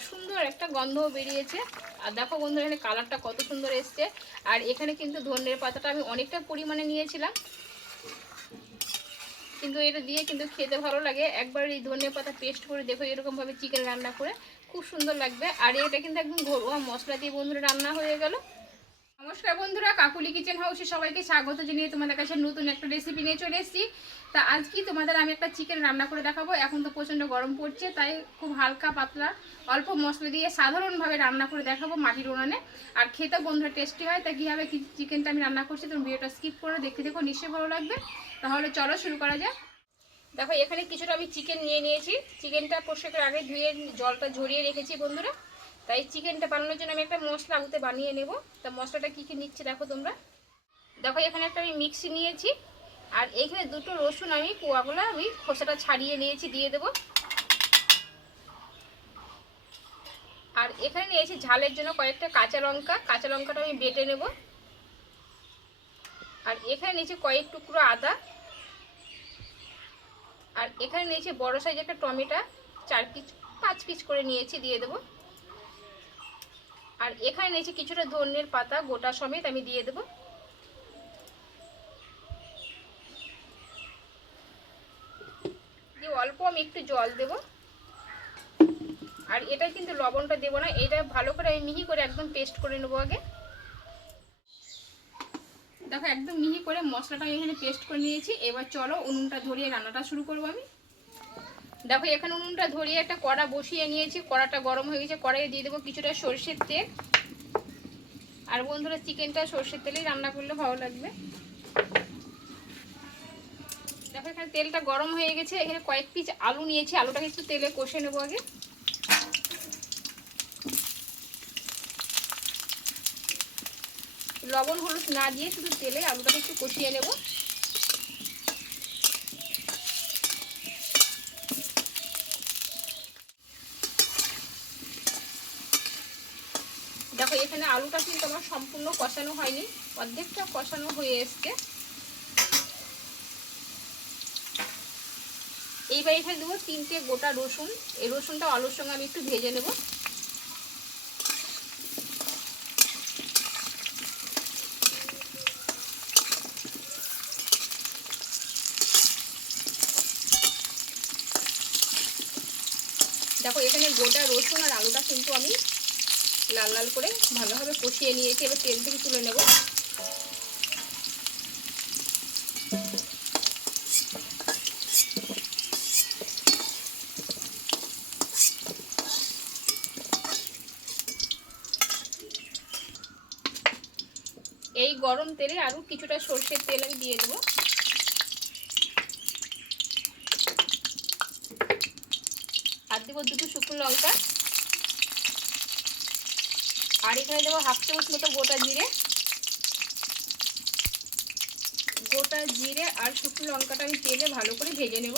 আর সুন্দর একটা গন্ধও বেরিয়েছে। আর দেখো বন্ধুরা এখানে কালারটা কত সুন্দর এসছে। আর এখানে কিন্তু ধনের পাতাটা আমি অনেকটা পরিমাণে নিয়েছিলাম, কিন্তু এটা দিয়ে কিন্তু খেতে ভালো লাগে। একবার এই ধনে পাতা পেস্ট করে দেখো এরকমভাবে চিকেন রান্না করে, খুব সুন্দর লাগবে। আর এটা কিন্তু একদম ঘরোয়া মশলা দিয়ে বন্ধুরা রান্না হয়ে গেল। নমস্কার বন্ধুরা, কাকুলি কিচেন হাউসে সবাইকে স্বাগত জানিয়ে তোমাদের কাছে নতুন একটা রেসিপি নিয়ে চলে এসেছি। তা আজকে তোমাদের আমি একটা চিকেন রান্না করে দেখাবো। এখন তো প্রচণ্ড গরম পড়ছে, তাই খুব হালকা পাতলা অল্প মশলা দিয়ে সাধারণভাবে রান্না করে দেখাবো মাটির উনানে। আর খেতে বন্ধুরা টেস্টি হয়। তা কীভাবে চিকেনটা আমি রান্না করছি তুমি ভিডিওটা স্কিপ করে দেখতে দেখো, নিশ্চয়ই ভালো লাগবে। তাহলে চলো শুরু করা যাক। দেখো এখানে কিছুটা আমি চিকেন নিয়ে নিয়েছি। চিকেনটা পরিষ্কার আগে ধুয়ে জলটা ঝরিয়ে রেখেছি বন্ধুরা। তাই চিকেনটা বানানোর জন্য আমি একটা মশলা আগুতে বানিয়ে নেব। তা মশলাটা কী কী নিচ্ছে দেখো তোমরা। দেখো এখানে একটা আমি মিক্সি নিয়েছি, আর এইখানে দুটো রসুন আমি কোয়াগুলো আমি খোসাটা ছাড়িয়ে নিয়েছি, দিয়ে দেব। আর এখানে নিয়েছি ঝালের জন্য কয়েকটা কাঁচা লঙ্কা, কাঁচা লঙ্কাটা আমি বেটে নেব। আর এখানে নিয়েছি কয়েক টুকরো আদা। আর এখানে নিয়েছি বড় সাইজ একটা টমেটো, 5 পিস করে নিয়েছি, দিয়ে দেব। আর এখানে নিয়েছি কিছুটা ধনের পাতা গোটা সমেত, আমি দিয়ে দেব। দিয়ে অল্প আমি একটু জল দেব। আর এটা কিন্তু লবণটা দেবো না, এটা ভালো করে আমি মিহি করে একদম পেস্ট করে নেবো আগে। দেখো একদম মিহি করে মশলাটা আমি এখানে পেস্ট করে নিয়েছি। এবার চলো উনুনটা ধরিয়ে রান্নাটা শুরু করবো আমি। দেখো এখানে উনুনটা ধরিয়ে একটা কড়া বসিয়ে নিয়েছি, কড়াটা গরম হয়ে গেছে। কড়াইয়ে দিয়ে দেবো কিছুটা সরষের তেল। আর বন্ধুরা চিকেনটা সরষের তেলেই রান্না করলে ভালো লাগবে। দেখো এখানে তেলটা গরম হয়ে গেছে। এখানে কয়েক পিস আলু নিয়েছি, আলুটাকে একটু তেলে কষে নেবো আগে। লবণ হলুদ না দিয়ে শুধু তেলে আলুটাকে একটু কষিয়ে নেব। দেখো এখানে আলুটা কিন্তু আমার সম্পূর্ণ কষানো হয়নি, অর্ধেকটা কষানো হয়ে এসছে। এইবার এখানে দেবো 3টে গোটা রসুন। এই রসুনটা আলুর সঙ্গে আমি একটু ভেজে নেব। দেখো এখানে গোটা রসুন আর আলুটা কিন্তু আমি লাল লাল করে ভালোভাবে কষিয়ে নিয়েছি। এবার তেল থেকে তুলে নেব। এই গরম তেলে আরও কিছুটা সরষের তেল আমি দিয়ে দেবো। আর দেবো দুটো শুকনো লঙ্কা। আর এখানে দেবো 1/2 চামচ মতো গোটা জিরে। গোটা জিরে আর শুকনো লঙ্কাটা আমি তেলে ভালো করে ভেজে নেব।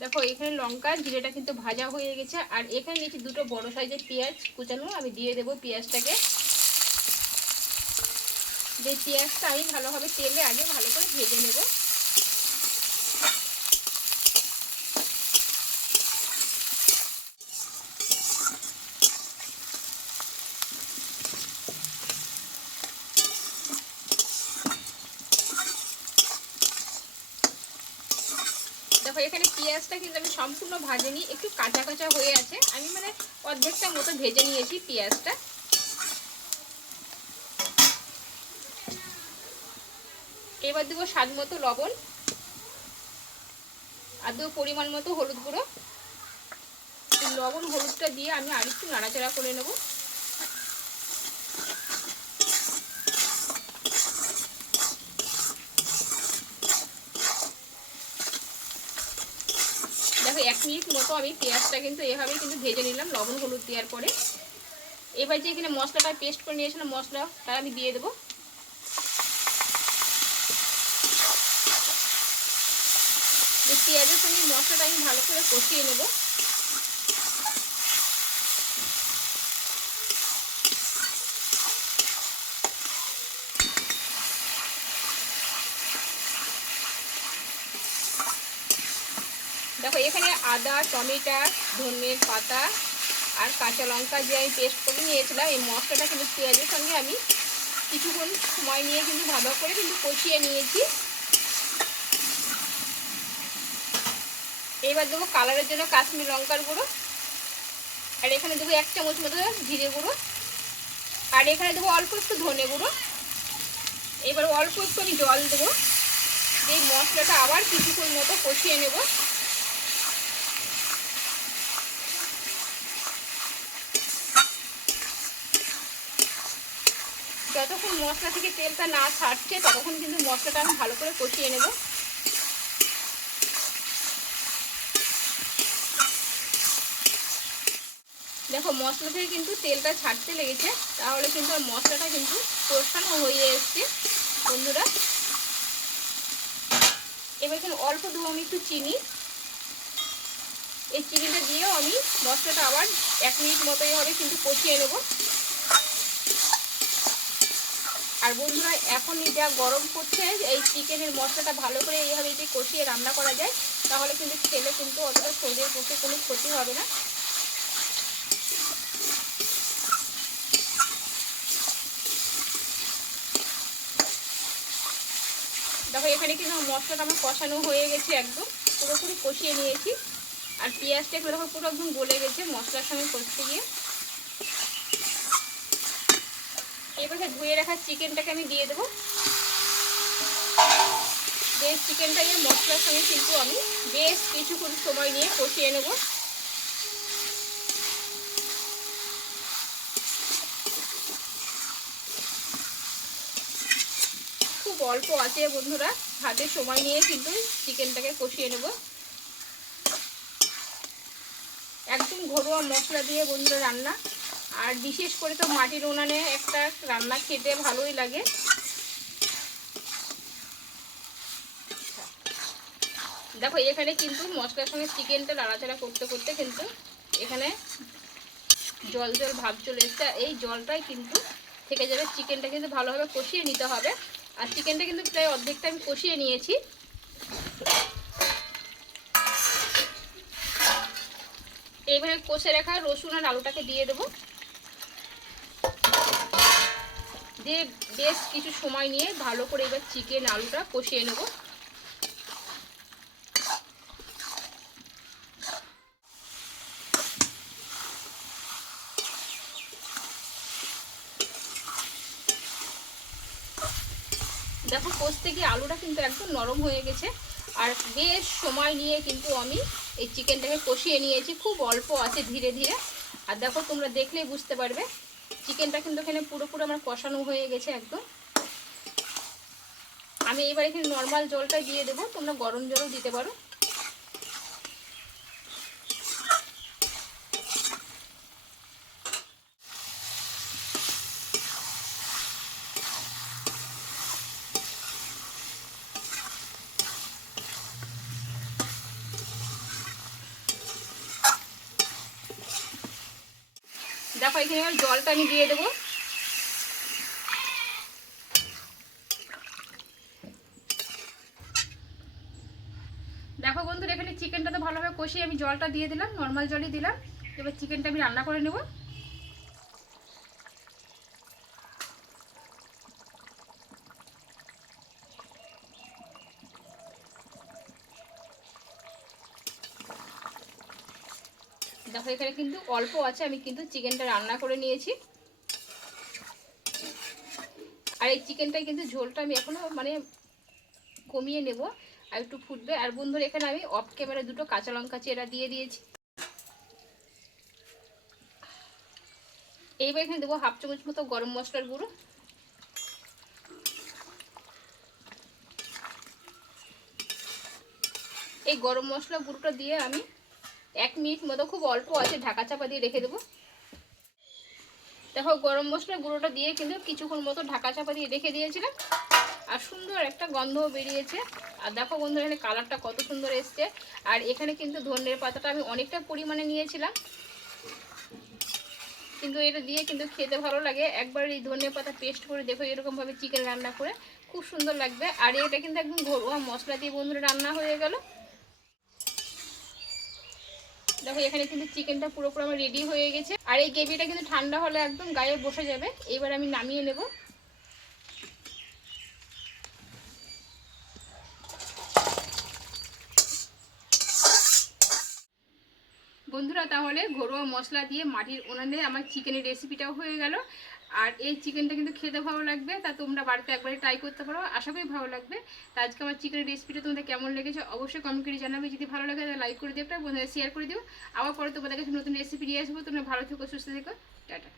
দেখো এখানে লঙ্কা জিরেটা কিন্তু ভাজা হয়ে গেছে। আর এখানে নিচে দুটো বড় সাইজের পেঁয়াজ কুচানো আমি দিয়ে দেবো পেঁয়াজটাকে। যে পেঁয়াজটা আমি ভালোভাবে তেলে আগে ভালো করে ভেজে নেব। দেখো এখানে পেঁয়াজটা কিন্তু আমি সম্পূর্ণ ভাজিনি, একটু কাঁচা কাঁচা হয়ে আছে। আমি মানে অর্ধেকটা মতো ভেজে নিয়েছি পেঁয়াজটা। এবার দেবো স্বাদ মতো লবণ, আর দেবো পরিমাণ মতো হলুদ গুঁড়ো। লবণ হলুদটা দিয়ে আমি আর একটু নাড়াচাড়া করে নেব। দেখো 1 মিনিট মতো আমি পেঁয়াজটা কিন্তু এভাবেই কিন্তু ভেজে নিলাম লবণ হলুদ দেওয়ার পরে। এবার যে এখানে মশলাটা পেস্ট করে নিয়েছিলাম মশলাটা আমি দিয়ে দেবো। পেঁয়াজের সঙ্গে মশলাটা আমি ভালো করে কষিয়ে নেব। দেখো এখানে আদা, টমেটো, ধনের পাতা আর কাঁচা লঙ্কা যে আমি পেস্ট করে নিয়েছিলাম, এই মশলাটা কিন্তু পেঁয়াজের সঙ্গে আমি কিছুক্ষণ সময় নিয়ে কিন্তু ভালো করে কিন্তু কষিয়ে নিয়েছি। এবার দেবো কালারের জন্য কাশ্মীর লঙ্কার গুঁড়ো, আর এখানে দেবো 1 চামচ মতো জিরে গুঁড়ো, আর এখানে দেবো অল্প একটু ধনে গুঁড়ো। এবার অল্প একটু আমি জল দেবো, এই মশলাটা আবার কিছুক্ষণ মতো কষিয়ে নেব। যতক্ষণ মশলা থেকে তেলটা না ছাড়ছে ততক্ষণ কিন্তু মশলাটা আমি ভালো করে কষিয়ে নেব। দেখো মশলা থেকে কিন্তু তেলটা ছাড়তে লেগেছে, তাহলে কিন্তু আর মশলাটা কিন্তু কষানো হয়ে এসছে বন্ধুরা। এবার এখানে অল্প দেবো আমি একটু চিনি, এই চিনিটা দিয়েও আমি মশলাটা আবার 1 মিনিট মতো এইভাবে কিন্তু কষিয়ে নেব। আর বন্ধুরা এখন যা গরম করছে, এই চিকেনের মশলাটা ভালো করে এইভাবে যদি কষিয়ে রান্না করা যায় তাহলে কিন্তু খেলে কিন্তু অতটা শরীরের পক্ষে কোনো ক্ষতি হবে না। দেখো এখানে কিন্তু মশলাটা আমার কষানো হয়ে গেছে, একদম পুরোপুরি কষিয়ে নিয়েছি। আর পেঁয়াজটা একটু দেখো পুরো একদম গলে গেছে মশলার সঙ্গে কষতে গিয়ে। এবারে ধুয়ে রাখা চিকেনটাকে আমি দিয়ে দেবো। বেশ চিকেনটাকে মশলার সঙ্গে কিন্তু আমি বেশ কিছুক্ষণ সময় নিয়ে কষিয়ে নেব। খুব অল্প আছে বন্ধুরা, হাতে সময় নিয়ে কিন্তু চিকেনটাকে কষিয়ে নেব। একদম ঘরোয়া মশলা দিয়ে বন্ধুরা রান্না, আর বিশেষ করে তো মাটির উনানে একটা রান্না খেতে ভালোই লাগে। দেখো এখানে কিন্তু মশলার সঙ্গে চিকেনটা নাড়াচাড়া করতে করতে কিন্তু এখানে জল জল ভাব চলে এসছে। এই জলটাই কিন্তু থেকে যাবে, চিকেনটা কিন্তু ভালোভাবে কষিয়ে নিতে হবে। আর চিকেনটা কিন্তু প্রায় অর্ধেকটা আমি কষিয়ে নিয়েছি। এইভাবে কষে রাখা রসুন আর আলুটাকে দিয়ে দেবো, দিয়ে বেশ কিছু সময় নিয়ে ভালো করে এবার চিকেন আলুটা কষিয়ে নেব। দেখো কষতে গিয়ে আলুটা কিন্তু একদম নরম হয়ে গেছে, আর বেশ সময় নিয়ে কিন্তু আমি এই চিকেনটাকে কষিয়ে নিয়েছি। খুব অল্প আছে ধীরে ধীরে, আর দেখো তোমরা দেখলেই বুঝতে পারবে চিকেনটা কিন্তু এখানে পুরোপুরি আমার কষানো হয়ে গেছে একদম। আমি এবার এখানে নর্মাল জলটা দিয়ে দেবো, তোমরা গরম জলও দিতে পারো। দেখো এখানে এবার জলটা আমি দিয়ে দেবো। দেখো বন্ধুরা এখানে চিকেনটা তো ভালোভাবে কষিয়ে আমি জলটা দিয়ে দিলাম, নর্মাল জলই দিলাম। এবার চিকেনটা আমি রান্না করে নেব। দেখো এখানে কিন্তু অল্প আছে, আমি কিন্তু চিকেনটা রান্না করে নিয়েছি। আর এই চিকেনটাই কিন্তু ঝোলটা আমি এখনো মানে কমিয়ে নেব, আর একটু ফুটবে। আর বন্ধুরা এখানে আমি অফ ক্যামেরা 2টো কাঁচা লঙ্কা চেরা দিয়ে দিয়েছি। এইবার এখানে দেবো 1/2 চামচ মতো গরম মশলার গুঁড়ো। এই গরম মশলা গুঁড়োটা দিয়ে আমি 1 মিনিট মতো, খুব অল্প আছে, ঢাকা চাপা দিয়ে রেখে দেবো। দেখো গরম মশলা গুঁড়োটা দিয়ে কিন্তু কিছুক্ষণ মতো ঢাকা চাপা দিয়ে রেখে দিয়েছিলাম, আর সুন্দর একটা গন্ধও বেরিয়েছে। আর দেখো বন্ধুরা এখানে কালারটা কত সুন্দর এসছে। আর এখানে কিন্তু ধনের পাতাটা আমি অনেকটা পরিমাণে নিয়েছিলাম, কিন্তু এটা দিয়ে কিন্তু খেতে ভালো লাগে। একবার এই ধনে পাতা পেস্ট করে দেখো এরকমভাবে চিকেন রান্না করে, খুব সুন্দর লাগবে। আর এটা কিন্তু একদম ঘরোয়া মশলা দিয়ে বন্ধুরা রান্না হয়ে গেল। দেখো এখানে কিন্তু চিকেনটা পুরোপুরি আমার রেডি হয়ে গেছে। আর এই গ্রেভিটা কিন্তু ঠান্ডা হলে একদম গায়ে বসে যাবে। এবার আমি নামিয়ে নেব। বন্ধুরা তাহলে ঘরোয়া মশলা দিয়ে মাটির উনানে আমার চিকেনের রেসিপিটাও হয়ে গেল। আর এই চিকেনটা কিন্তু খেতে ভালো লাগবে, তা তোমরা বাড়িতে একবারে ট্রাই করতে পারো, আশা করি ভালো লাগবে। তা আজকে আমার চিকেনের রেসিপিটা তোমাদের কেমন লেগেছে অবশ্যই কমেন্ট করে জানাবে। যদি ভালো লাগে তাহলে লাইক করে দিও, একটা বন্ধুদের শেয়ার করে দিও। আবার পরে তোমাদের কাছে নতুন রেসিপি নিয়ে আসবো। তোমরা ভালো থেকো, সুস্থ থেকো, টাটা।